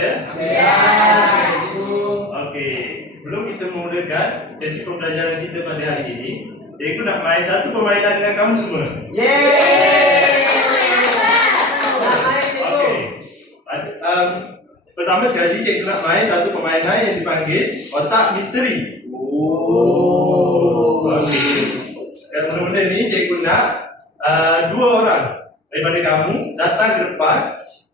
ya? Siap. Okey, sebelum kita mulakan sesi pembelajaran kita pada hari ini, cikgu nak main satu permainan dengan kamu semua. Okey. Pertama sekali cikgu nak main satu permainan yang dipanggil otak misteri. Okey. Dan mula-mula ni cikgu nak dua orang daripada kamu datang ke depan,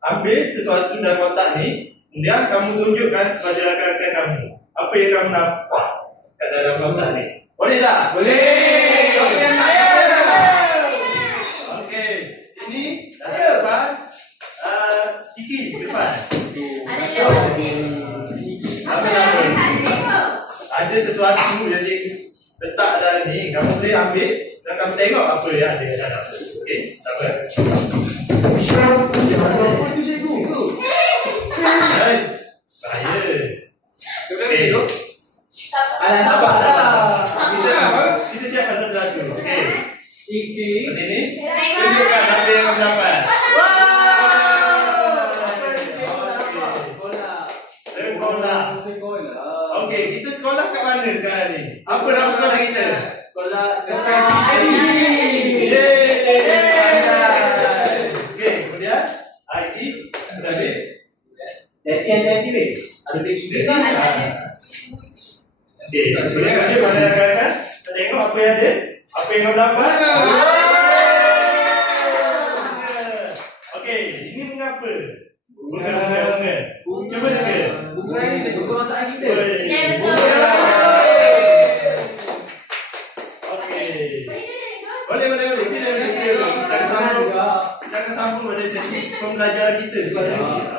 ambil sesuatu dalam kotak ni, kemudian kamu tunjukkan kepada rakan-rakan kamu apa yang kamu nampak kat dalam kotak ni. Boleh tak? Boleh. Okey. Ini datang depan. Kiki depan. Apa nama? Ada sesuatu yang cikgu letak dalam ni, kamu boleh ambil dan kamu tengok apa yang ada dalam. Okey, sabar. Apa tu cikgu? Bahaya. Okey. Alah, sabar. Kita siapkan satu-satu. Okey. Iki. Seperti ni. Tunjukkan apa yang kamu dapat. Okey, kita sekolah kat mana sekarang ni? Apa nama sekolah kita? Sekolah Okey, kemudian ID sudah ada. Hati-hati weh. Ada Okey, kemudian ada pada rakan-rakan. Kita tengok apa yang ada. Apa yang kamu dapat? Okey, ini mengapa? Bunga. Cuba dengar. Bunga ni cikgu kau masakan kita. Ya, betul. Okey. Boleh. Sila. Kita akan sambung pada sesi pembelajaran kita sekarang.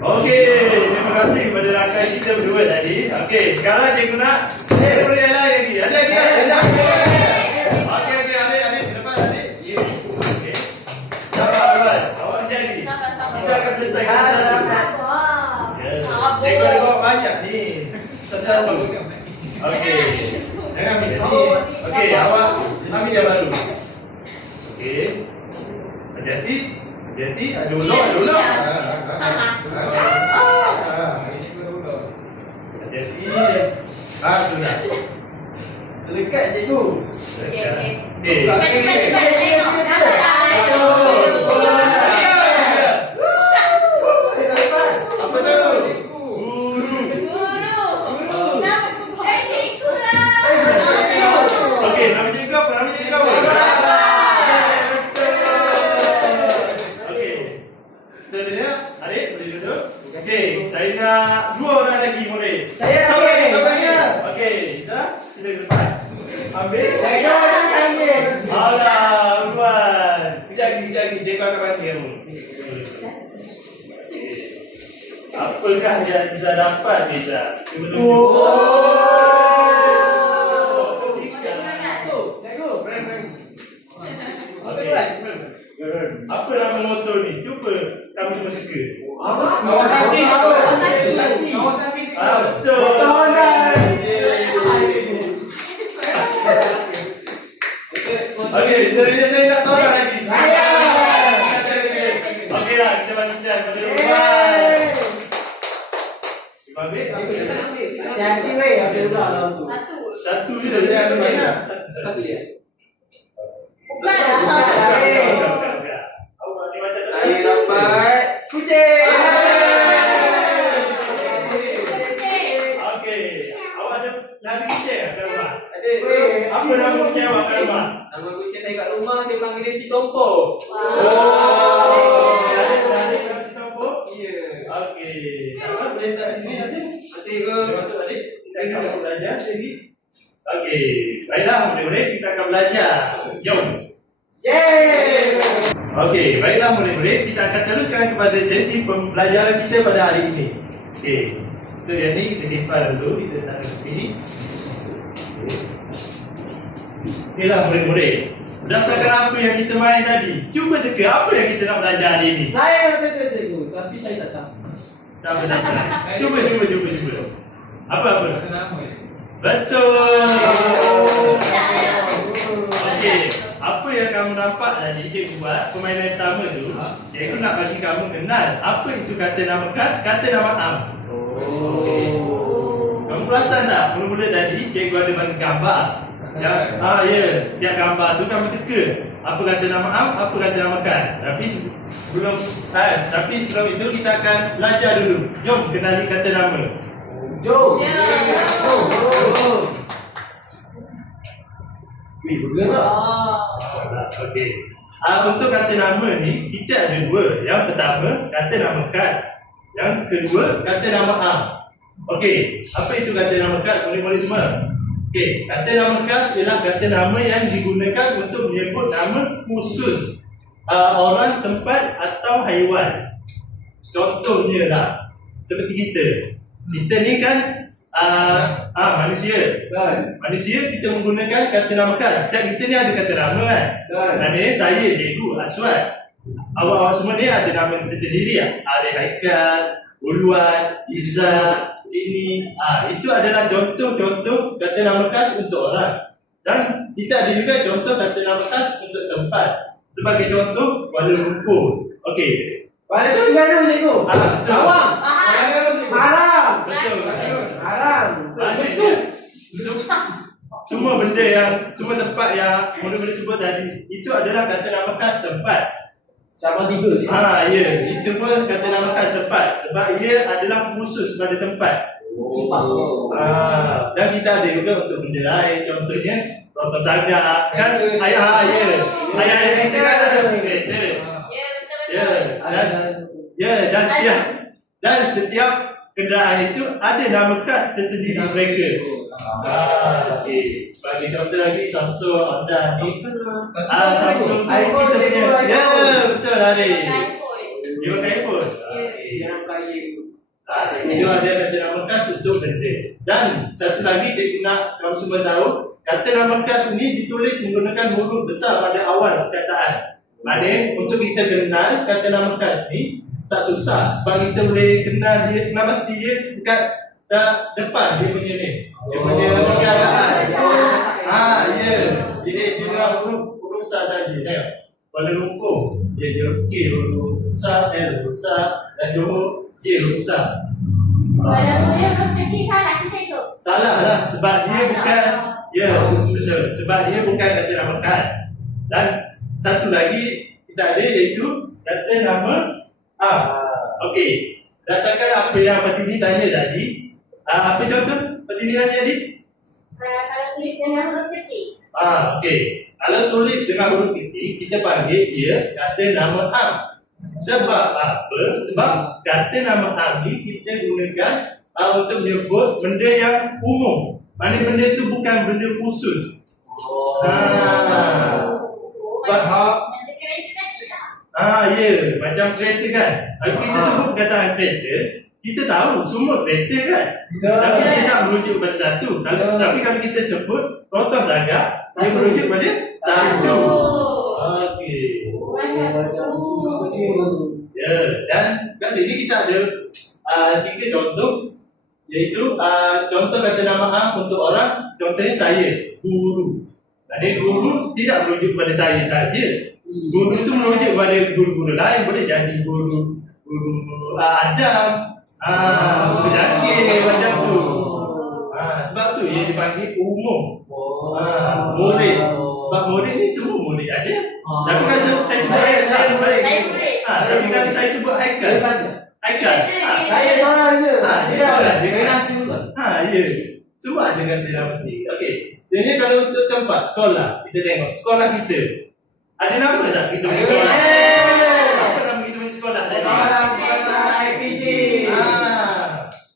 Okey, terima kasih kepada rakan kita berdua tadi. Okey, sekarang cikgu nak boleh lain lagi. Ada lagi. Okey, adik ke depan adik. Yes. Okey. Sabar. Awak jadi. Kita akan selesaikan satu. Cikgu ada bawa banyak ni. Satu. Okey. Jangan ambil ni. Okey, awak ambil yang baru. Okey. Hati-hati. Ada ular. Hati-hati. Sudah. Dekat cikgu. Okey. Cepat tengok. Apa tu? Okey, nama cikgu apa? Okey. Sudah dengar? Adik, boleh duduk? Okey, saya nak dua orang lagi boleh. Saya. Okey, Iza, sila ke depan. Ambil. Alah, Ruan. Kejap lagi, cikgu akan panggil kamu. Apakah yang Iza dapat, Iza? Cuba tunjuk. Apa nama motor ni? Cuba kamu semua teka. Kawasaki. Betul. Okey, seterusnya saya nak soalan lagi. Okey lah, kita baca pada rumah. Cuba ambil. Hati-hati weh, ada ular dalam tu. Satu je dah ada banyak. Satu dia. Saya dapat kucing. Okey, awak ada lari kucing kat rumah? Ada. Apa nama kucing awak kat rumah? Nama kucing saya kat rumah saya panggil dia si Tompo. Ada nama si Tompo? Ya. Okey. Awak boleh tak sini Azim? Masih ke? Masuk balik. Kita akan belajar lagi. Okey, baiklah, murid-murid kita akan belajar. Jom. Okey, baiklah murid-murid, kita akan teruskan kepada sesi pembelajaran kita pada hari ini. Okey. So yang ni kita simpan dulu, kita taruh di sini. Okeylah murid-murid. Berdasarkan apa yang kita main tadi, cuba teka apa yang kita nak belajar hari ini. Saya nak teka cikgu, tapi saya tak tahu. Tak benar. Cuba. Apa? Nama ya? Betul. Okey. apa yang kamu nampak tadi cikgu buat permainan pertama tu, cikgu nak bagi kamu kenal apa itu kata nama khas, kata nama am. Kamu perasan tak? Mula-mula tadi cikgu ada bagi gambar. Ya, setiap gambar tu kamu teka apa kata nama am, apa kata nama khas. Tapi sebelum itu kita akan belajar dulu. Jom kenali kata nama. Jom. Bergerak. Okey. Untuk kata nama ni kita ada dua. Yang pertama kata nama khas. Yang kedua kata nama am. Okey, apa itu kata nama khas? Boleh semua. Okey, kata nama khas ialah kata nama yang digunakan untuk menyebut nama khusus orang, tempat atau haiwan. Contohnya lah seperti kita. Kita ni kan manusia. Manusia kita menggunakan kata nama khas. Setiap kita ni ada kata nama kan. Maknanya saya cikgu Aswad. Awak semua ni ada nama sendiri ya. Ada Haikal, Uluan, Izzat, ini. Itu adalah contoh-contoh kata nama khas untuk orang. Dan kita ada juga contoh kata nama khas untuk tempat. Sebagai contoh Kuala Lumpur. Okey. Kuala tu di mana cikgu? Betul. Awang. Haram. Betul. Haram. Betul. Semua benda yang, semua tempat yang mula-mula sebut tadi, itu adalah kata nama khas tempat. Cabang 3 cikgu. Ya, itu pun kata nama khas tempat sebab ia adalah khusus pada tempat. Dan kita ada juga untuk benda lain, contohnya Rontong Saga, kan ayah kita kan ada kereta. Dan setiap kenderaan itu ada nama khas tersendiri mereka. Okey. Bagi contoh lagi Samsung, Honda ni. Samsung tu kita punya. Betul hari. Dia pakai iPhone. Itu ada kata nama khas untuk benda. Dan satu lagi cikgu nak kamu semua tahu, kata nama khas ni ditulis menggunakan huruf besar pada awal perkataan. Maknanya untuk kita kenal kata nama khas ni tak susah sebab kita boleh kenal dia, kenal pasti dia dekat depan dia punya ni. Dia punya perkataan. Ya. Jadi dia huruf besar saja. Tengok. Kuala Lumpur dia K huruf besar, L huruf besar dan Johor J huruf besar. Kalau dia huruf kecil salah ke cikgu? Salah lah sebab dia bukan. Ya, betul. Sebab dia bukan kata nama khas. Dan satu lagi kita ada iaitu kata nama am. Okey. Berdasarkan apa yang Fatini tanya tadi, apa contoh Fatini tanya tadi? Kalau tulis dengan huruf kecil. Okey. Kalau tulis dengan huruf kecil, kita panggil dia kata nama am. Sebab apa? Sebab kata nama am ni kita gunakan untuk menyebut benda yang umum. Maknanya benda tu bukan benda khusus. Macam kereta tadi lah. Ya, macam kereta kan. Kalau kita sebut perkataan kereta, kita tahu semua kereta kan. Tapi kita tak merujuk pada satu. Tapi kalau kita sebut Rontong Saga, dia merujuk pada satu. Okey. Macam tu. Ya, dan kat sini kita ada 3 contoh, iaitu contoh kata nama am untuk orang. Contohnya saya, guru. Maknanya guru tidak merujuk pada saya saja. Guru itu merujuk pada guru-guru lain. Boleh jadi guru Adam, guru Syakir, macam tu. Sebab tu ia dipanggil umum. Murid. Sebab murid ni semua murid ada. Tapi kalau saya sebut Haikal, tapi kalau saya sebut Haikal, Saya seorang je. dia seorang je kan? Ya. Semua ada kata nama sendiri. Okey. Jadi kalau untuk tempat sekolah, kita tengok sekolah kita. Ada nama tak kita punya sekolah? Apa nama kita punya sekolah tadi? IPG.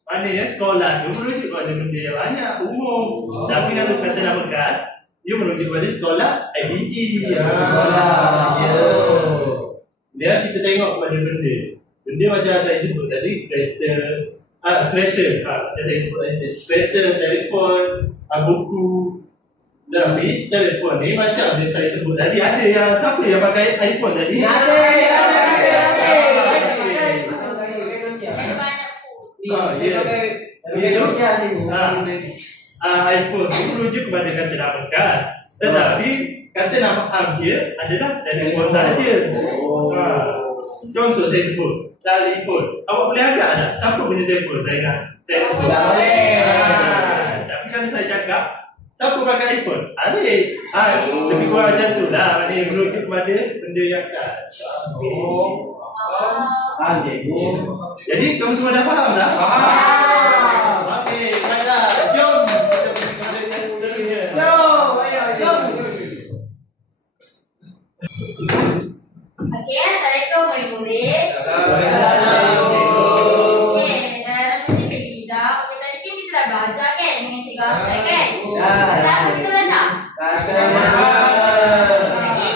Maknanya sekolah tu merujuk pada benda yang banyak, umum. Tapi kalau kata nama khas, dia merujuk pada sekolah IPG. Dia kita tengok pada benda. Benda macam saya sebut tadi, kereta. Macam saya sebut tadi. Kereta, telefon, buku. Tapi telefon ni macam yang saya sebut tadi, ada yang siapa yang pakai iPhone tadi? iPhone itu merujuk kepada kata nama khas. Tetapi kata nama am dia adalah telefon saja. Ha. Contoh saya sebut telefon. Awak boleh agak tak? Siapa punya telefon? Saya nak sebut. Tapi kalau saya cakap siapa pakai iPhone? Arif. Lebih kurang macam tu lah. Maknanya merujuk kepada benda yang khas. Jadi kamu semua dah faham tak? Okey, baiklah. Jom kita pergi kepada yang seterusnya. Jom. Okey, Assalamualaikum murid-murid. Okey, nama saya Cik Liza. Okey, tadi kan kita dah belajar kan dengan Cikgu Asad kan? Apa kita belajar? Lagi? Lagi?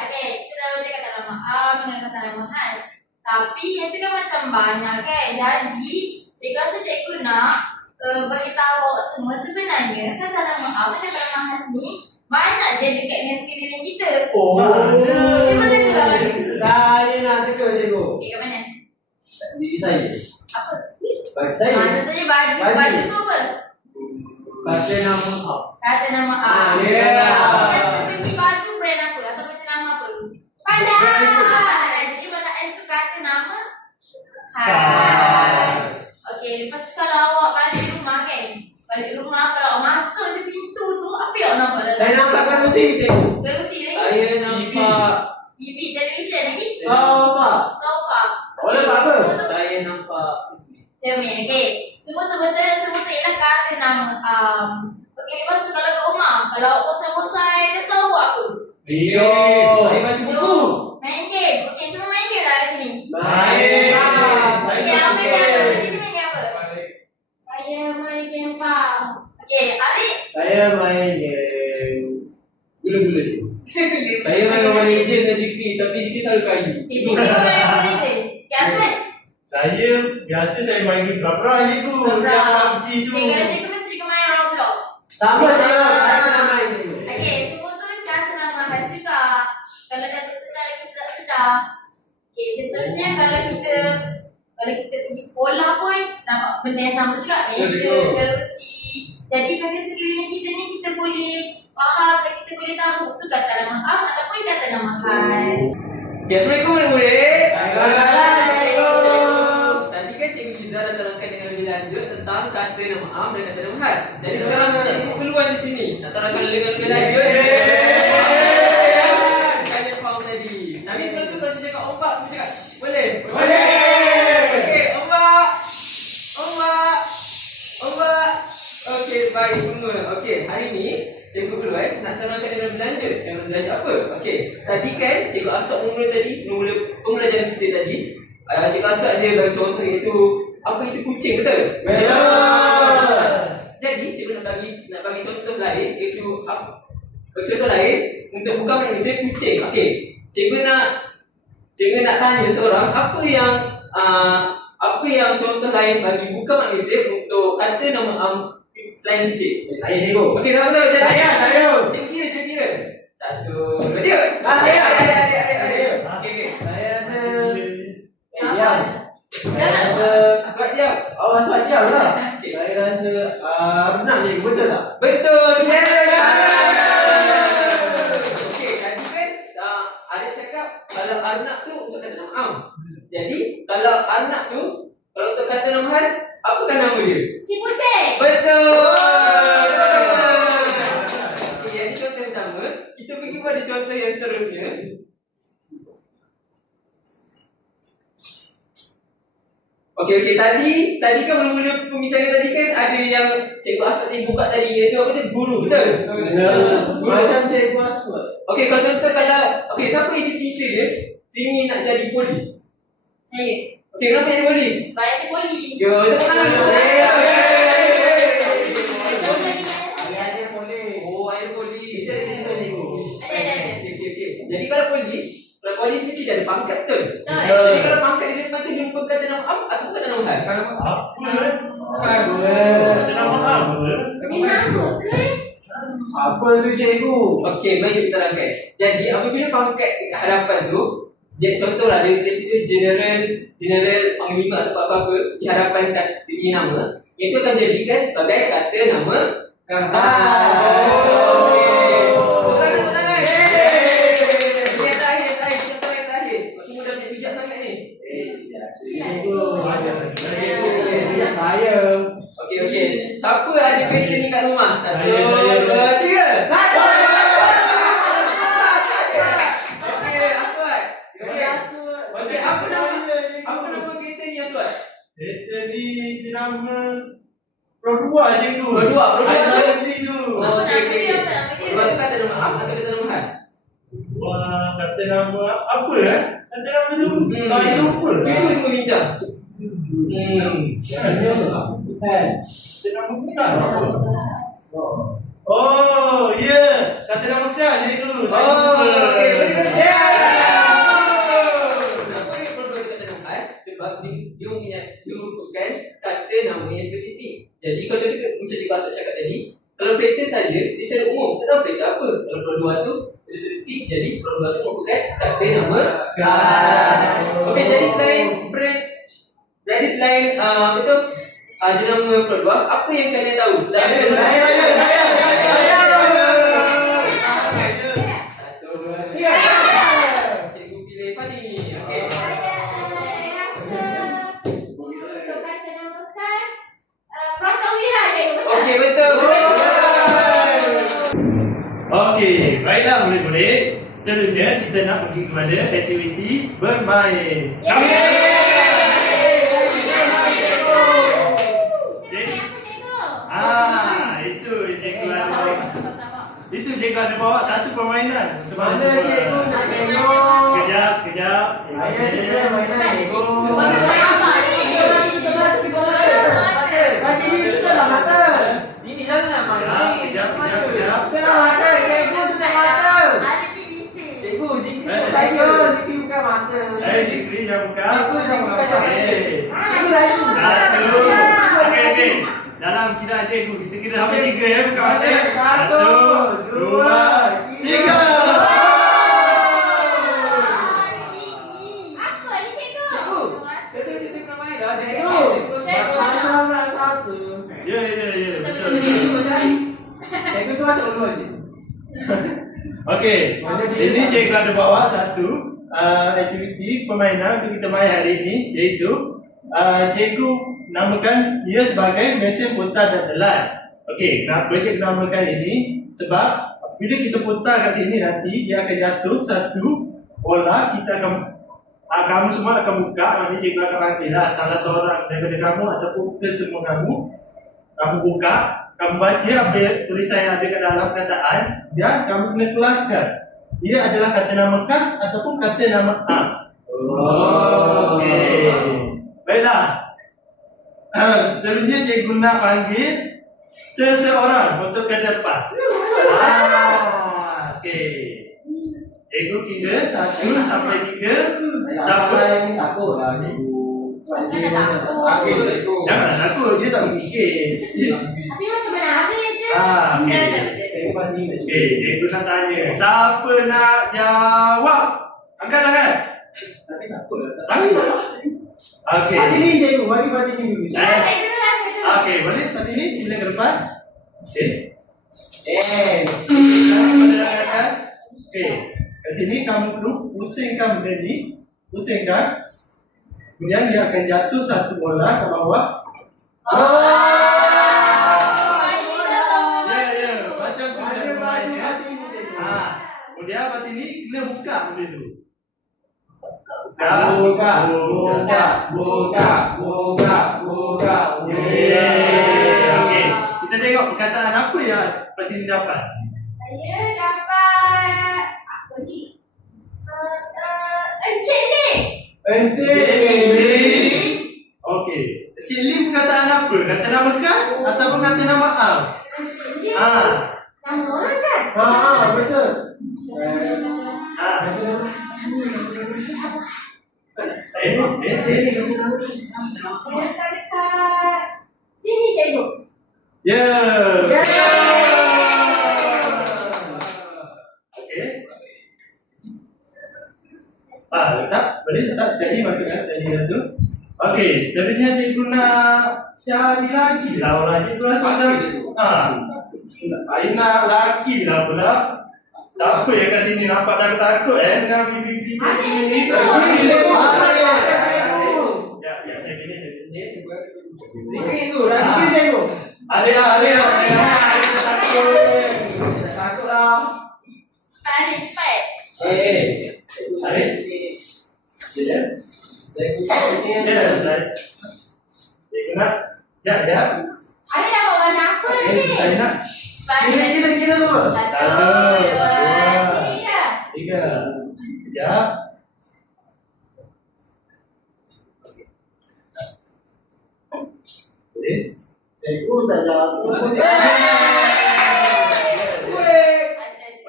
Okey, kita dah belajar kata nama am dengan kata nama khas. Tapi yang tu kan macam banyak kan. Jadi, Cikgu rasa cikgu nak bagi tahu semua sebenarnya kata nama am dan kata nama khas ni banyak je dekat dengan sekeliling kita. Macam mana tu lah lagi? Saya nak teka cikgu. Okey, kat mana? Diri saya. Apa? Bagi saya. Contohnya baju. Baju tu apa? Kata nama am. Kata nama am. Kan seperti baju brand apa? Atau macam nama apa? Pandai. Jadi Pandai tu kata nama khas. Okey, lepas tu kalau awak balik rumah kan? Balik rumah kalau awak masuk je pintu tu, apa yang awak nampak dalam? Saya nampak kerusi cikgu. Kerusi lagi? Saya nampak TV, television lagi? Sofa. Sofa. Awak nampak apa? Semua tu saya nampak cermin, okey. Semua tu betul dan semua tu ialah kata nama okey, lepas tu kalau kat rumah, kalau awak bosan-bosan, rasa awak apa? Video. saya baca buku. Main game. Okey, semua main game tak kat sini? Main. Okey, apa main game apa? Tadi main game apa? Saya main game PAM. Okey, Arif? Saya main game gula-gula. Saya main Mobile Legends dengan Zikri, tapi Zikri selalu kayu. Itu game main apa je? Okey, Asad? Saya biasa saya main game berapa je tu. Roblox. PUBG tu. Okey, kalau cikgu mesti cikgu main Roblox. Sama cikgu. Saya pernah main cikgu. Okey, semua tu kata nama khas juga. Kalau kata secara kita tak sedar. Okey, seterusnya kalau kita pergi sekolah pun nampak benda yang sama juga. Meja, kerusi. Jadi pada sekeliling kita ni kita boleh faham dan kita boleh tahu tu kata nama am ataupun kata nama khas. Okay, Assalamualaikum murid-murid. Waalaikumsalam. Tadi kan Cikgu Liza dah terangkan dengan lebih lanjut tentang kata nama am dan kata nama khas. Jadi sekarang Cikgu keluar di sini nak terangkan dengan lebih lanjut. Kalian faham tadi. Tapi sebelum tu kalau saya cakap ombak, semua cakap shh, boleh? Okey, ombak. Ombak. Ombak. Okey, baik semua. Okey, hari ni Cikgu keluar nak terangkan dengan lebih lanjut. Yang lebih lanjut apa? Okey, tadi kan Cikgu Asad mula pembelajaran kita tadi. Cikgu Asad dia bagi contoh iaitu apa itu kucing, betul? Jadi cikgu nak bagi contoh lain iaitu apa? Contoh lain untuk bukan manusia kucing. Okey, cikgu nak tanya seorang apa yang contoh lain bagi bukan manusia untuk kata nama am selain kucing. Saya cikgu. Okey, betul. Saya. Cikgu kira. 1, 2, 3. Ada. Okey. Saya rasa Apa? Saya rasa Aswad dia. Aswad diam lah. Saya rasa renang cikgu, betul tak? Betul. Okey, tadi kan ada cakap kalau arnab tu untuk kata nama am. Jadi, kalau arnab tu kalau untuk kata nama khas, apa kan nama dia? Si putih. Betul. Okey, yang ini contoh pertama. Kita pergi pada contoh yang seterusnya. Okey, tadi kan mula-mula pembicaraan tadi kan ada yang Cikgu Asad tadi buka tadi iaitu apa tu? Guru, betul? Macam cikgu Aswad. Okey, kalau contoh siapa yang cita-cita dia ingin nak jadi polis? Saya. Okey, kenapa jadi polis? Supaya si poli. Yo, tepuk tangan dulu. Ayahnya boleh. Oh, ayah polis. Bisa cikgu. Ada. Okey. Jadi kalau polis mesti ada pangkat, betul? Betul. Jadi kalau pangkat di depan tu dia bukan kata nama am atau kata nama khas? Kata nama am. Ini nama ke? Apa tu cikgu? Okey, mari kita terangkan. Jadi apabila pangkat kat hadapan tu, jadi contohlah dari situ general panglima atau apa-apa di hadapan dia nama, itu akan dijadikan sebagai kata nama Okey. Tepuk tangan. Yang terakhir. Siapa yang terakhir? Semua dah bijak sangat ni. Saya. Okey. Siapa ada kereta ni kat rumah? 1, Saya. 2, 3. Satu. Okey, Aswad. Okey, apa nama kereta ni, Aswad? Kereta ni jenama Produa je tu. Produa. Ada beli tu. Apa nama Okey. dia? Apa nama dia? Produa tu kata nama am atau kata nama khas? Wah, kata nama apa Kata nama tu. Saya lupa. Cuba semua bincang. Kata nama bukan. Oh, ya. Kata nama bukan je tu. Saya lupa. Okey, boleh kata share. Kenapa dia produk kata nama khas? Sebab dia merupakan kata nama yang spesifik. Jadi kalau contoh macam cikgu Aswad cakap tadi, kalau kereta saja, dia secara umum, tak tahu kereta apa. Kalau produk tu, dia spesifik. Jadi produk tu merupakan kata nama khas. Okey, jadi selain brand, jadi selain jenama produk, apa yang kalian tahu? Saya. Satu, dua, tiga. Cikgu pilih Fatini. Okey. Okey, betul. Okey, baiklah murid-murid. Seterusnya kita nak pergi kepada aktiviti bermain. Itu cikgu ada. Itu cikgu ada bawa satu permainan. Mana cikgu nak tengok? Sekejap. Saya cikgu mainan cikgu. Kaki ni itu dalam mata. Ini jangan main. Sekejap. Itu dalam mata. Cikgu itu dalam mata. Cikgu, Zikri Saya Zikri bukan mata. Saya Zikri yang buka. Cikgu bukan mata. Cikgu lain. Satu. Okey. Dalam kiraan cikgu kita kira sampai 3 ya, bukan mata. 1, 2, 3. Cikgu, saya cikgu nak main dah. Cikgu. Macam nak sasa. Ya, betul. Cikgu tu macam dulu je. Okey. Jadi cikgu ada bawa satu aktiviti permainan untuk kita main hari ini, iaitu cikgu namakan ia sebagai mesin putar dan telan. Okey, kenapa cikgu namakan ini? Sebab bila kita putar kat sini nanti dia akan jatuh satu bola, kita akan kamu semua akan buka, maknanya cikgu akan panggillah salah seorang daripada kamu ataupun kesemua kamu buka, kamu baca apa tulisan yang ada kat dalam perkataan, dan kamu kena kelaskan. Ia adalah kata nama khas ataupun kata nama am. Okey. Baiklah. Seterusnya cikgu nak panggil seseorang untuk ke depan. Okey. Cikgu kira 1 sampai 3. Siapa? Saya ni takut lah cikgu. Jangan takut, dia tak mikir. Cikgu pasti nak Okey, cikgu nak tanya. Siapa nak jawab? Angkat tangan. tapi takut lah. Okey. Fatini cikgu, bagi Fatini dulu. Okey, boleh Fatini sila ke depan. Okey. Okey. Kat sini kamu perlu pusingkan benda ni. Pusingkan. Kemudian dia akan jatuh satu bola ke bawah. Ya. Macam tu cara bermainnya. Kemudian Fatini kena buka benda tu. Buka. Okey. Kita tengok perkataan apa yang Fatini dapat. Saya dapat apa ni? Encik ni. Okey. Cik Lim perkataan apa? Kata nama khas ataupun kata nama am? Encik ni. Ah. Nama orang kan? Betul. Saya dekat sini cikgu. Ya. Ya. Okey. Letak. Boleh letak sekali, masukkan sekali tu. Okey, seterusnya cikgu nak cari lagi lah orang cikgu rasa dah. Aina laki lah pula. Siapa yang kat sini nampak takut-takut dengan bibi sini. Ya, saya pilih. Dikit tu, dah. Ada. Takut lah. Cepat cepat. Ada. Ya. Ya, saya. Senang. Ya. Ada dapat warna apa tadi? Saya nak. Kira semua. 1, 2, 3. 3. Ya. Boleh. Cikgu tak jawab.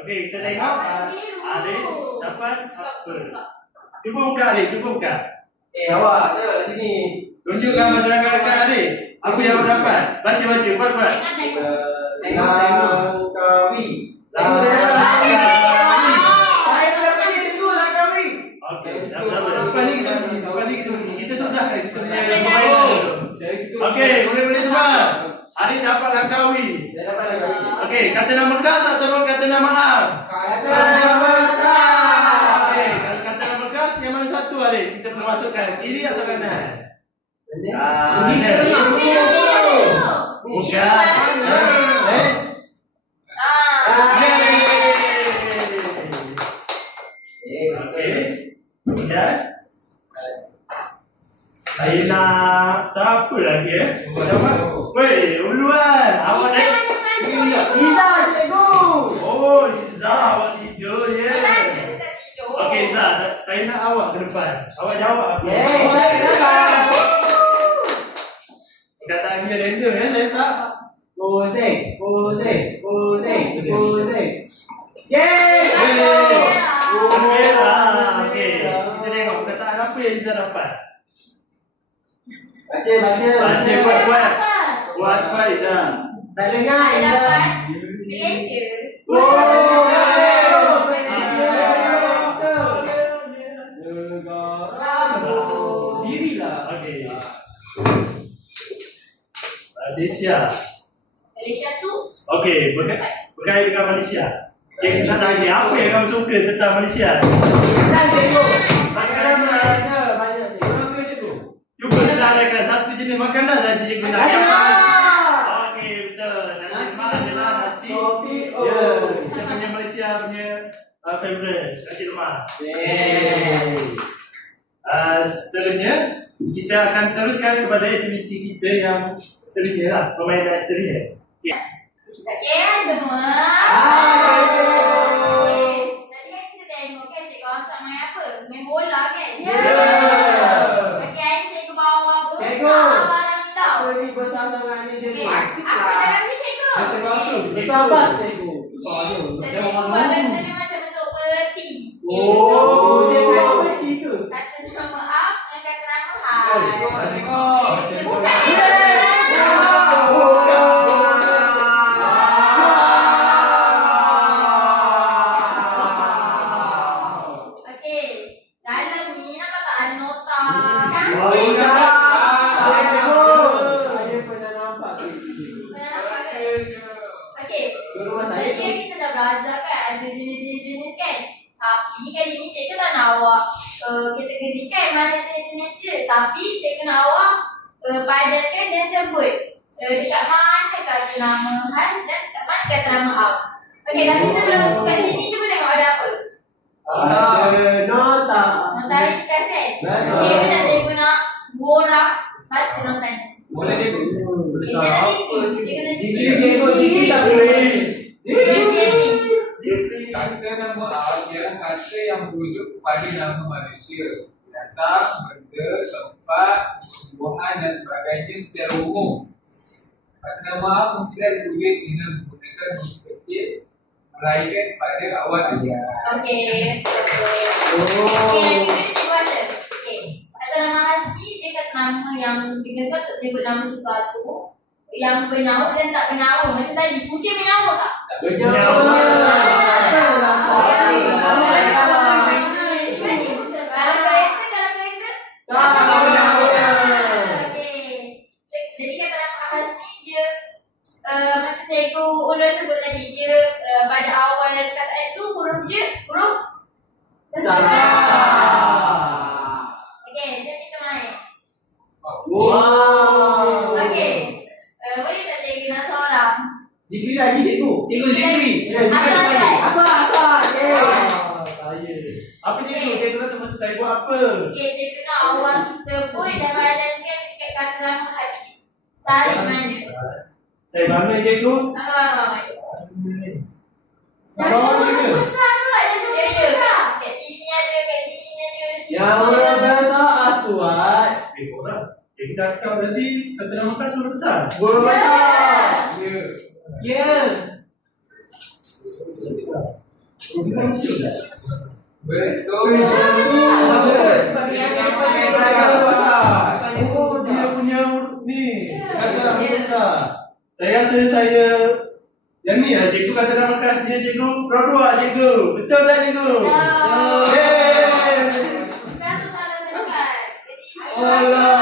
Okey, kita tengok. Adik dapat apa? Cuba buka Adik, cuba buka. Awak tengok kat sini. Tunjukkan masyarakat dekat Adik. Apa yang awak dapat? Baca, buat. Langkawi. Okey, depan ni kita mesti. Kita sudah kita Okey, boleh semua. Adik dapat Langkawi. Saya dapat Langkawi. Okey, kata nama khas ataupun kata nama am? Kata nama khas. Okey, kalau kata nama khas yang mana satu Adik? Kita perlu masukkan kiri atau kanan? Bukan. Okey. Kemudian saya nak siapa lagi Weh, uluan. Awak nak Iza cikgu. Oh, Liza, awak tidur ya. Okey, Liza, saya nak awak ke depan. Awak jawab apa? Kataannya random ya, saya tak. Pusing. Yeay. Okey lah. Okey. Kita tengok perkataan apa yang Liza dapat. Baca. Buat Liza. Tak dengar Saya Iza. dapat Malaysia. Bravo. Dirilah. Okey. Malaysia. Malaysia tu Okey, berkait dengan Malaysia. Cikgu nak tanya apa yang kamu suka tentang Malaysia? Makanan Malaysia banyak cikgu. Cuba sederhanakan satu jenis makanan saja cikgu nak. Okey, betul. Nasi lemak adalah nasi. Kopi. Ya, kita punya Malaysia punya favorite nasi lemak. Seterusnya kita akan teruskan kepada aktiviti kita yang seterusnya lah, permainan seterusnya. okey semua. Okey. Tadi kan kita tengok kan cikgu Asad main apa? Main bola kan? Okey, ni cikgu bawa apa? Cikgu. Barang ni tau. Apa ni besar sangat ni cikgu? Apa dalam ni cikgu? Besar bas cikgu. Cikgu buat bentuk dia macam bentuk peti. Oh, cikgu apa peti tu? Kata nama up dan kata nama hai. Tengok. Kita buka. Okey, dalam ni nampak tak ada nota. Saya pernah nampak tu. Nampak ke? Okey. Jadi kita dah belajar kan ada jenis-jenis kan. Tapi kali ni cikgu tak nak awak kategorikan mana jenis-jenis dia. Tapi cikgu nak awak padatkan dan sebut dekat mana kata nama khas dan dekat mana kata nama up. Okey, tapi sebelum buka sini cuba tengok ada apa. Ada nota. Nota ni kaset. Betul. Okey, kita cikgu nak dua orang baca nota ni. Boleh cikgu. Kita nak tipi. Cikgu nak tipi. Cikgu tak boleh. Kata nama A ialah kata yang merujuk kepada nama manusia, binatang, benda, tempat, tumbuhan dan sebagainya secara umum. Kata nama A mestilah ditulis dengan menggunakan huruf kecil, melainkan pada awal ayat. Okey. Okey, yang kita cikgu baca. Okey. Kata nama Hasbi dia kata nama yang digunakan untuk menyebut nama sesuatu yang bernyawa dan tak bernyawa. Macam tadi, kucing bernyawa tak? Okey. Jadi kata nama Hasbi dia macam cikgu ulur sebut Cikgu Zikri. Asal. Saya. Apa cikgu? Cikgu rasa masa saya buat apa? Okey, cikgu nak awak sebut dan badankan dekat kata nama haji. Cari mana? Saya mana cikgu? Bang. Bawah cikgu. Besar sebab yang Ya, ya. besar. Kat sini ada, kat sini ada. Yang orang besar Aswad. Orang. Cikgu cakap tadi kata nama kan suruh besar. Guru besar. Ya. Ya. Bukan betul tak? Betul. Sebab dia Yang apa yang yang besar. Oh, dia punya ni kata nama besar. Saya rasa saya yang ni lah cikgu kata nama kelas dia cikgu. Produk cikgu. Betul tak cikgu? Betul. Yeay. Kan tu salah dekat. Kat sini. Allah.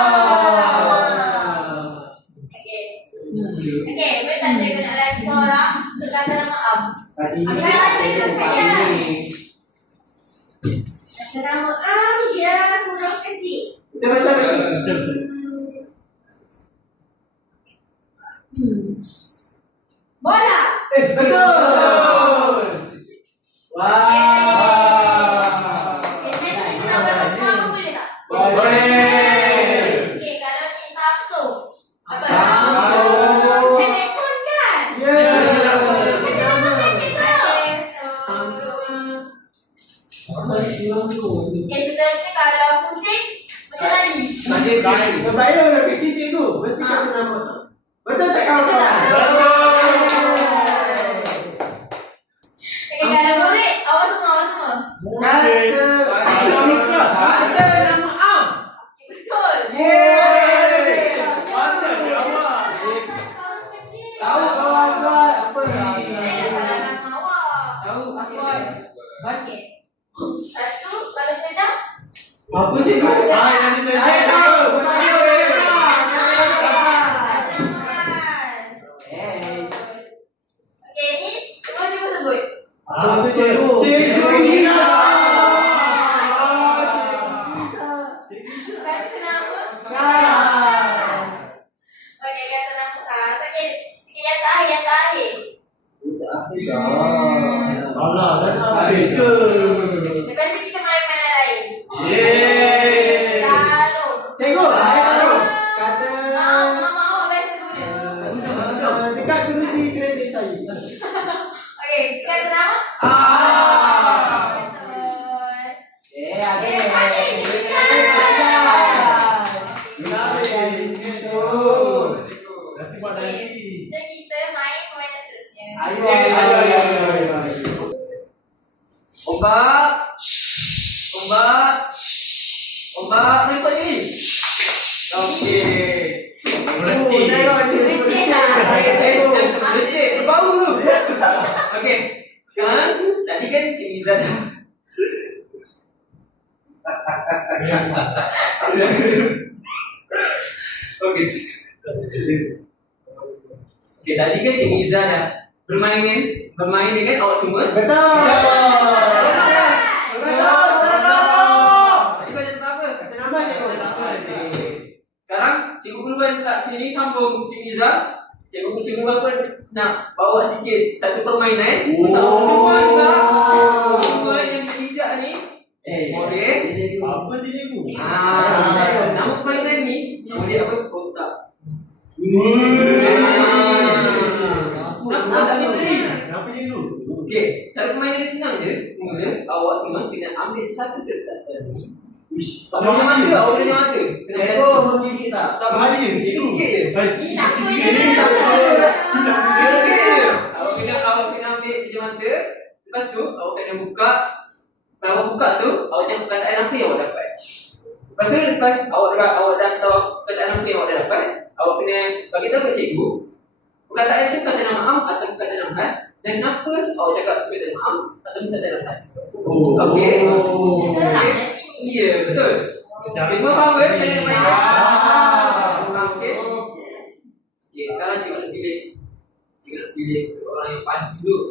Okey. Okey, boleh tak cikgu nak lagi seorang untuk kata nama Am? Tadi Ambil saja saya. Kata nama Am, dia huruf kecil. Betul. Betul. Bola. Betul. Wah. Okey, saya kita nak buat nama boleh tak? Boleh. Okey, kalau ni Samsung. Apa? Telefon kan? Ya. Okey, seterusnya kalau kucing macam tadi. Sebaya dah kecil cikgu. Mesti kata nama. Betul tak kawan-kawan? Okey, kalau murid, awak semua. Ada nama Am. Betul. Yeay. Mana dia awak? Huruf kecil. Tahu kawan Aswad apa Saya ni? dah salah nama awak. Tahu Aswad. Okey. Satu, kalau sedap. Apa cikgu? Ah, yang ni saya tahu. Okey, ni semua cuba sebut. Apa tu cikgu? Cikgu Nina. Kata nama. Kas. Okey, kata nama khas. Okey, yang terakhir. Allah, dah habis ke? Lepas tu kita main mainan lain. Yeay. Kalau Cikgu, saya tahu. Kata mama awak biasa guna. dekat kerusi kereta saya. Okey, kata nama. Ah. Betul. Ada. Nanti buat Okey, lagi. jom kita main permainan seterusnya. Ayo. Ombak. Ombak nampak ni. Okey. Berhenti. Leceh, berbau tu. Okey. Sekarang tadi kan Cik Izzah dah. Okey. Okey, tadi kan Cik Izzah dah bermain dengan awak semua. Betul. Tadi kau cakap apa? Kata nama cikgu. Sekarang cikgu keluar kat sini sambung Cik Izzah. Cikgu apa nak bawa sikit satu permainan untuk awak semua juga. Semua yang dipijak ni. Okey. Apa tu cikgu? Nama permainan ni boleh apa kotak. Nampak tak tadi? Kenapa cikgu? Okey, cara permainan dia senang je. Mula awak semua kena ambil satu kertas tadi. Tak boleh mata, awak boleh mata. Cikgu menggigit tak? Tak bahaya, sikit je. Ini takut je. Awak kena ambil tiga mata. Lepas tu awak kena buka. Kalau awak buka tu, awak tengok perkataan apa yang awak dapat. Lepas awak dah tahu perkataan apa yang awak dah dapat, awak kena bagi tahu kat cikgu perkataan tu kata nama am atau perkataan nama khas, dan kenapa awak cakap perkataan nama am atau perkataan nama khas. Okey. Cara nak ni. Ya, betul. Okay, semua faham ke cara nak main? Faham, okey? Okey, sekarang cikgu nak pilih seorang yang paling duduk.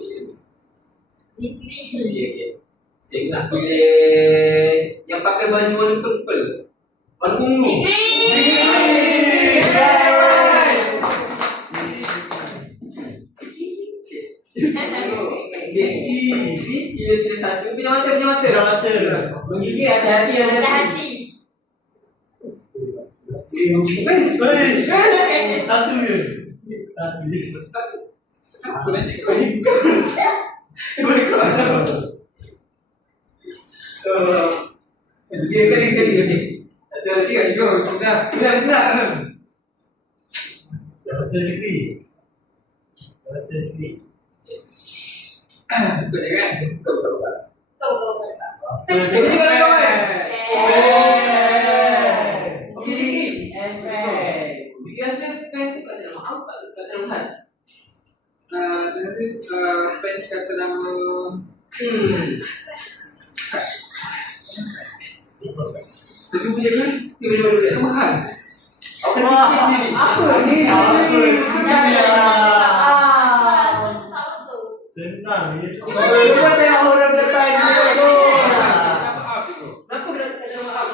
Okey. Cikgu nak pilih yang pakai baju warna purple. Warna ungu. pilih satu. Pinjam mata. Pinjam mata. Menggigit hati-hati yang Hati-hati. Satu je. Satu. Apa nak cikgu? Boleh keluar. Sekali. Ada tiga juga. Sudah. Jawatan sikit. Cukup je kan? Betul. Kau. Kita juga ada kawan. Okey, sikit. Dia rasa pen tu kat dalam apa? Kat dalam khas. Saya rasa pen kata nama tapi macam mana? Dia boleh sama khas. Apa fikir sendiri? Apa ni? Senang je. Cuba tengok orang depan ni. Maaf cikgu. Kenapa kena kata maaf?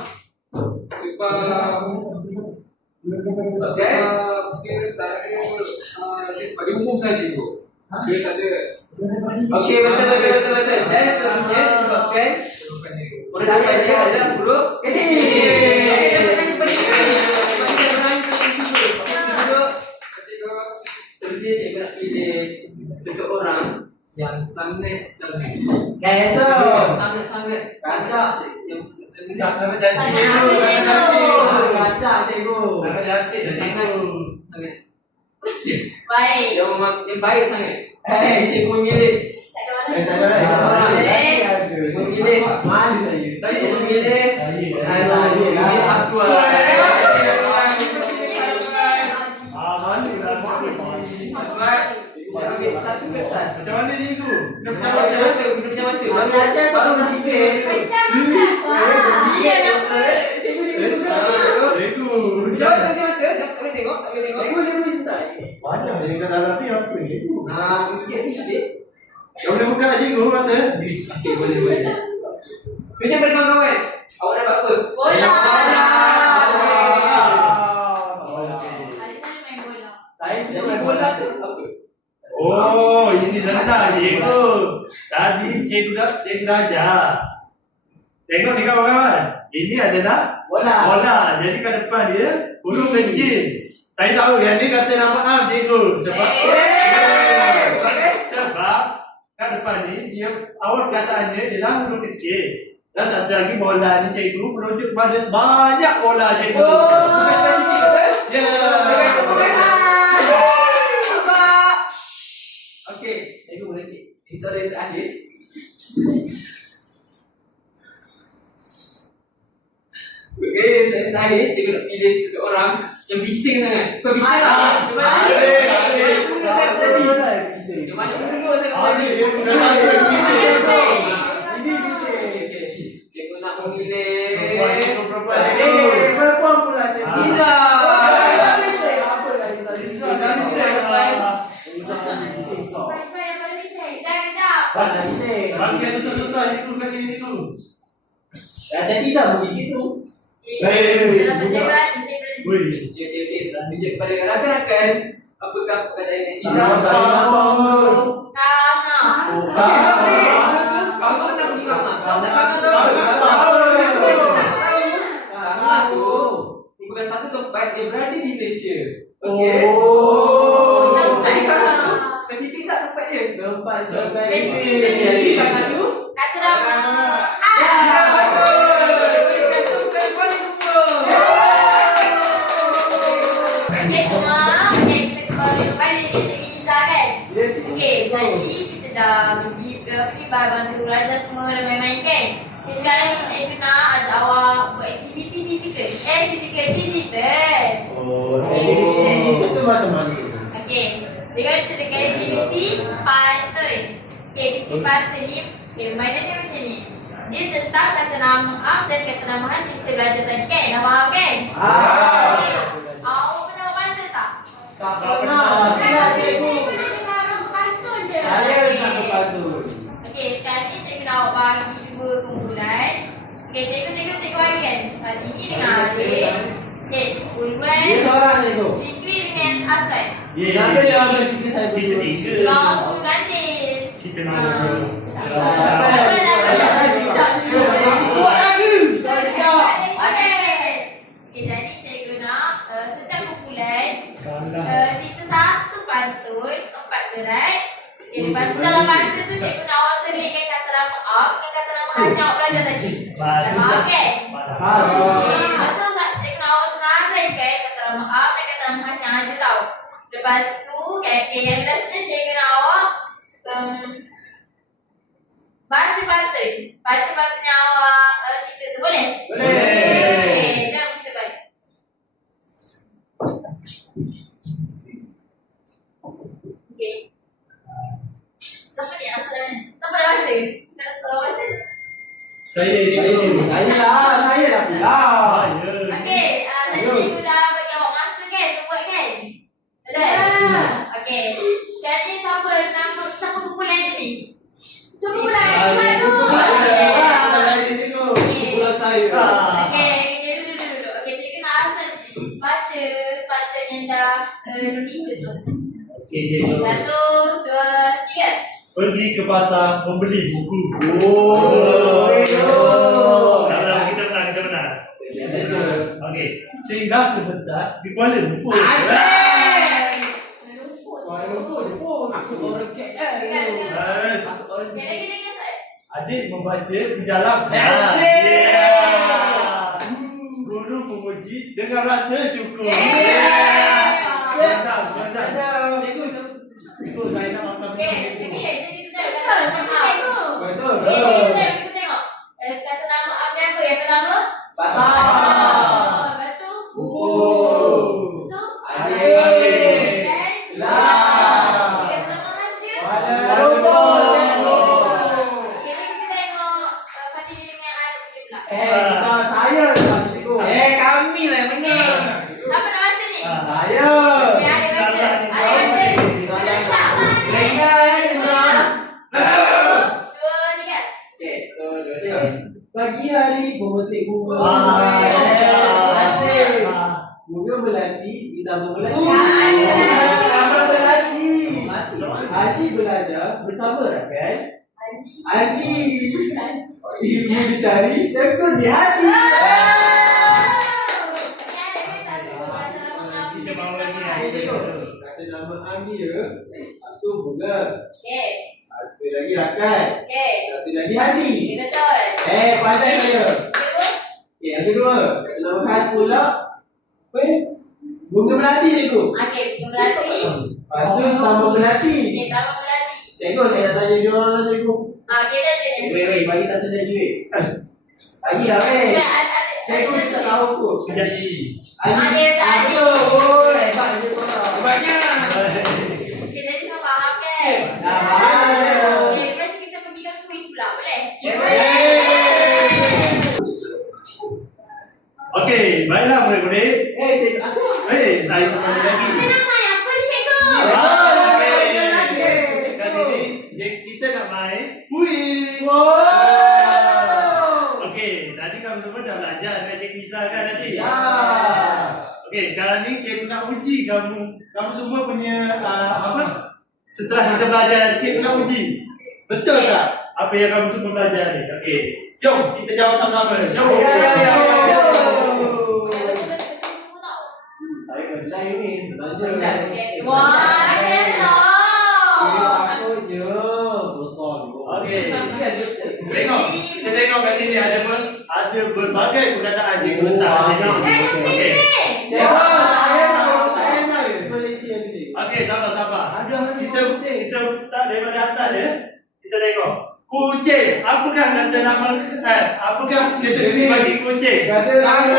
Sebab dia tak ada dia sebab dia umum saja cikgu. Dia tak ada Okey, betul. Dan seterusnya disebabkan huruf depan dia adalah huruf seterusnya cikgu nak pilih seseorang yang sangat Esok. sangat Kacak. yang sangat Nama jantik. Kacak cikgu. Nama jantik dah cikgu. sangat Baik. yang baik sangat. Cikgu Memilih tak ada. memilih Mana saya? Saya memilih Saya Aswad. mana lah. Aswad dia ambil satu kertas. Macam mana cikgu? Kena Macam mata. Mana ada satu berfikir. Macam mana? Dia apa? Cikgu. Macam mata. Tak boleh tengok. Cikgu dia minta. Banyak yang kat dalam ni apa ni cikgu? Dia. Yang boleh buka tak cikgu mata? Okey, boleh. Macam pada kawan-kawan. Awak dapat apa? Bola. Okey. Hari saya main bola. Saya sudah Jadi main bola bola. tu apa? Oh, ini senang cikgu. Tadi cikgu dah ajar. Tengok ni kawan-kawan. Ini adalah bola. Jadi kat depan dia huruf kecil. Saya tahu yang ni kata nama am cikgu. Sebab kat depan ni dia awal kataannya adalah huruf kecil. Dan satu lagi bola ni cikgu merujuk pada banyak bola cikgu. Bukan spesifik betul? Ya. Okey, cikgu boleh cik. Ini soalan yang terakhir. Okey, soalan terakhir cikgu nak pilih seseorang yang bising sangat. Bukan bising lah. Dia banyak benda saya kata ni. Ini bising. Okey, cikgu nak memilih Perempuan pula saya. Iza. Bagi yang susah-susah cikgu kali ni tu. Ada Iza begitu tu. Saya berani. Woi. Okey. Tunjuk kepada rakan-rakan apakah perkataan yang Iza. Kana. Kamu nak pergi mana? Tahu tak Kangan tu? Kangan tu merupakan satu tempat yang berada di Malaysia. Okey. Jadi Kangan tu spesifik tak tempat dia? Tempat Jadi Kangan tu Kata nama. Okey semua. Okey kita kembali ke Cikgu Iza kan? Okey, jadi kita dah bantu belajar semua dan main-main kan? Okay, sekarang ni cikgu nak ajak awak buat aktiviti fizikal. Digital. Itu macam mana? Okey, cikgu ada sediakan aktiviti pantun. Okey, aktiviti pantun ni, mainan dia macam ni. Dia tentang kata nama am dan kata nama khas yang kita belajar tadi kan? Dah faham kan? Okey, awak pernah buat pantun tak? Tak pernah. Tidak cikgu. Saya tak patut. Okey, sekarang ni cikgu nak awak bagi dua kumpulan. Okey, cikgu bagi kan? Tadi ni dengan Arif. Okey, kumpulan Dia seorang cikgu. Zikri dengan Aswad. Kenapa dia ambil kita saya Kita tiga. Sebab awak semua ganjil. Kita nak Bijak ni. Buat lagi. Okey, jadi cikgu nak setiap kumpulan Kalah. cerita satu pantun, 4 gerai. Okey, lepas tu dalam pantun tu cikgu nak awak selitkan kata nama A dengan kata nama khas yang awak belajar tadi. Sama okey? Okey, lepas tu cikgu nak awak senaraikan kata nama A dan kata nama khas yang ada tau. Lepas tu, yang lastnya cikgu nak awak baca pantun. Baca pantun yang awak cerita tu boleh? Okey, jom kita balik. Okey. Siapa ni asal ni? Siapa dah baca? Siapa dah baca? Saya Saya dah bilang. Okey, tadi cikgu dah bagi awak masa kan untuk buat kan? Betul? Okey. Jadi siapa kumpulan ni? Kumpulan Kumpulan saya. Okey, dulu. Okey, cikgu nak asal baca pantun yang dah di situ tu. Okey, cikgu. 1, 2, 3. Pergi ke pasar membeli buku. Dah, kita menang. Okey. Singgah sebentar di Kuala Lumpur. Kuala Lumpur je pun. Aku orang KL. Aku orang Kira-kira Adik membaca di dalam Asyik. Guru memuji dengan rasa syukur. Cikgu, saya nak makan okey, jadi kita kata nama A. Betul. Kita tengok. Kata nama A ni apa yang pertama? Pasar. Lepas tu? Buku. Lepas tu? Adik. Dan? Lah. Kata nama khas dia? Kuala Lumpur. Kira kita tengok Fatih dengan A pula. Saya dah cikgu. kami lah yang Okey. menang. Siapa nak baca ni? Saya. Okey, adik baca. Adik baca. Boleh tak? 2, 3. Pagi hari memetik bunga. Asyik. Bunga melati, ditambah melati. Ada. Tambah melati. Haji belajar bersama rakan. Haji. Ilmu dicari, tekun di hati. Kata nama Amir, satu bunga, Okey. satu lagi rakan, Okey. satu lagi hati. Betul. Pandai saya. Kedua. Yang kedua, kata nama khas pula, bunga melati cikgu. Okey, kita berlatih. Lepas tu tambah melati. Okey, tambah berlatih. Cikgu, saya nak tanya dia orang lah cikgu. Kita tanya. Wait, bagi satu lagi wait. Bagi lah weh. Cikgu tak tahu pun. Jadi. Ada tadi. Oh, hebat je korang. Banyak. Okey, jadi semua faham kan? Dah. Okey, lepas tu kita pergi ke kuis pula, boleh? Okey, baiklah murid-murid. Cikgu asal? Saya kembali lagi. Nama apa ni cikgu? Kat sini kita nak main kuis. Okey, tadi kamu semua dah belajar dengan Cikgu Iza kan tadi? Ya. Okey, sekarang ni cikgu nak uji kamu semua punya apa? Setelah kita belajar, cikgu nak uji. Betul tak apa yang kamu semua belajar ni? Okey, jom kita jawab sama-sama. Jom. Betul-betul semua tahu. Saya kerja ini sebenarnya. Okey, wah, Takutnya bosan. Okey. Tengok, kita tengok kat sini ada berbagai perkataan cikgu letak kat sini. Okey. Saya nak Malaysia ni cikgu. Okey, sabar-sabar. Ada Kita start daripada atas ya. Kita tengok. Kucing. Apakah kata nama apakah kategori bagi kucing? Kata nama.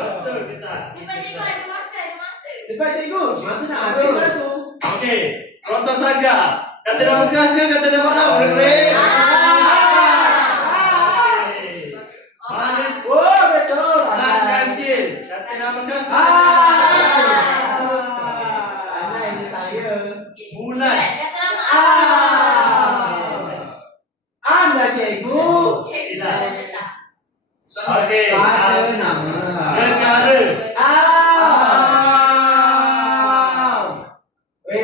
Betul kita. Cepat cikgu, ada masa. Cepat cikgu, masa nak habis lah tu. Okey. Contoh saga. Kata nama keras ke kata nama awal? Boleh? Manis. Oh, betul. Sang ganjil. Kata nama keras ke? Anak ini saya. Bulan. Kata nama Ah. Anda cikgu. Cikgu dah letak. Okey. Ada nama. Negara.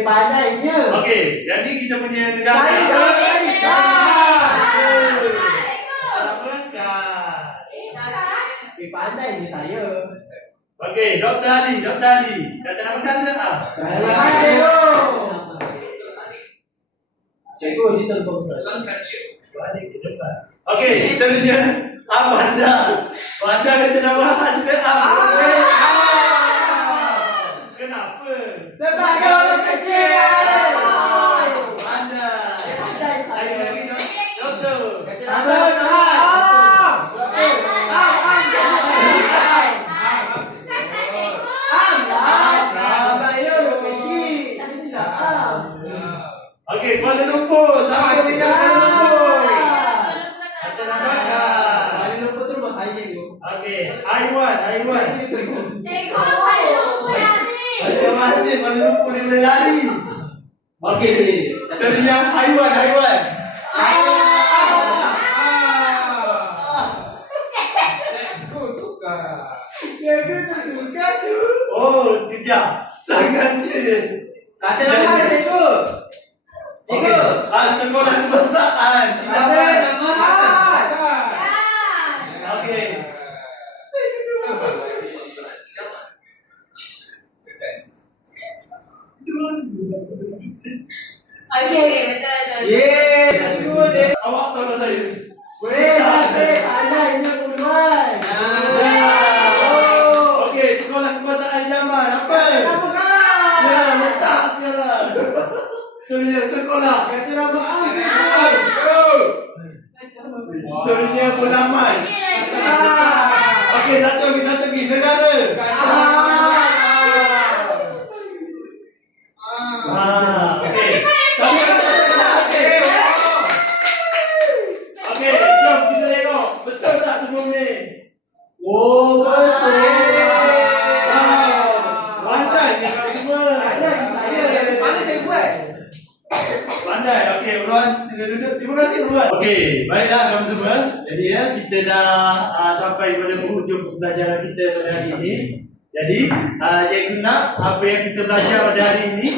Pandainya. Okey, jadi kita punya negara Saya apa? Malaysia. Amerika. Pandai ni saya. Okey, Dr. Ali. Kata nama kasar. Terima kasih, cikgu ni terbang saya. Okey, kita punya Amanda. Amanda kata nama khas ke Kenapa? Sebagai orang kecil. Amanda. Saya lagi doktor. Apa? Okey, Kuala Lumpur. Siapa tinggal Kuala Lumpur? Kata nama Kuala Lumpur tu rumah saya, cikgu. Okey, Aiwan. Cikgu. Ada mana Kuala Lumpur dia boleh lari? Okey, teriak Aiwan. Cikgu tukar. Cikgu tertukar tu. Oh, kejap. Sangat dia. Kata nama cikgu. Okey, sekolah kebangsaan. Kata nama khas. Okey. Okey, betul. Yeay, cikgu deh. Awak tolong saya. Terima kasih. Pandai ni Ulwan. Okey, sekolah kebangsaan Yaman. Apa? Ya, letak sekarang. Itunya sekolah. Kata nama Am. Itunya pelaman. Okey, satu lagi. Negara. Okey. Okey, jom kita tengok. Betul tak semua ni? Oh, betul. Pandai ni kau semua. Pandai saya. Mana saya buat? Pandai. Okey, Urwan sila duduk. Terima kasih Urwan. Okey, baiklah kamu semua. Jadi ya, kita dah sampai pada penghujung pembelajaran kita pada hari ini. Jadi, cikgu nak apa yang kita belajar pada hari ini,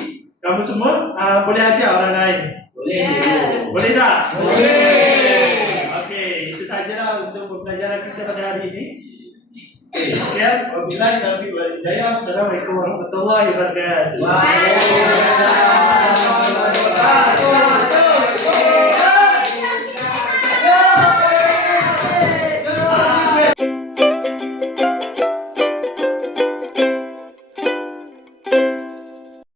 kamu semua boleh ajar orang lain. Boleh. Boleh tak? Boleh. Okey, itu sajalah untuk pembelajaran kita pada hari ini. Sekian, wabillahi taufiq wal hidayah. Assalamualaikum warahmatullahi wabarakatuh. Waalaikumsalam.